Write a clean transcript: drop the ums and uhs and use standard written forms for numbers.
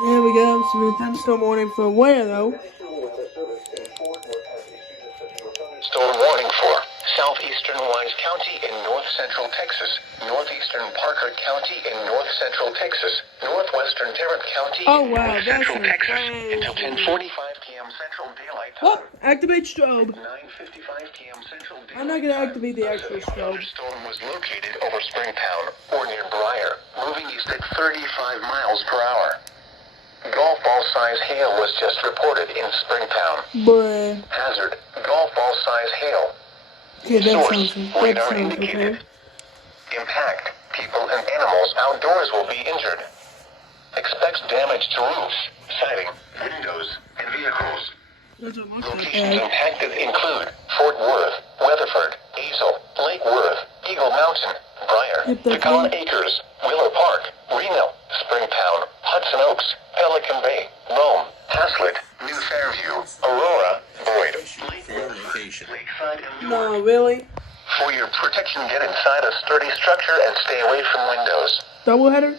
Here we go. Some thunderstorm warning for where though? Storm warning for southeastern Wise County in north-central Texas, northeastern Parker County in north-central Texas, northwestern Tarrant County in north-central Texas until 10:45 p.m. Central Daylight Time. What? Activate strobe. 9:55 p.m. Central Daylight Time. I'm not gonna activate the actual strobe. Thunderstorm was located over Springtown or near Briar, moving east at 35 miles per hour. Golf ball size hail was just reported in Springtown. Bruh. Hazard, golf ball size hail. Okay, Source, radar indicated. okay. Impact, people and animals outdoors will be injured. Expect damage to roofs, siding, windows, and vehicles. Locations impacted include Fort Worth, Weatherford, Azle, Lake Worth, Eagle Mountain, Briar, Pecan Acres, Willow Park, Reno, Springtown, Hudson Oaks, Pelican Bay, Rome, Haslett, New Fairview, Aurora, Boyd, Lakeside, and No, really? For your protection, get inside a sturdy structure and stay away from windows. Doubleheader?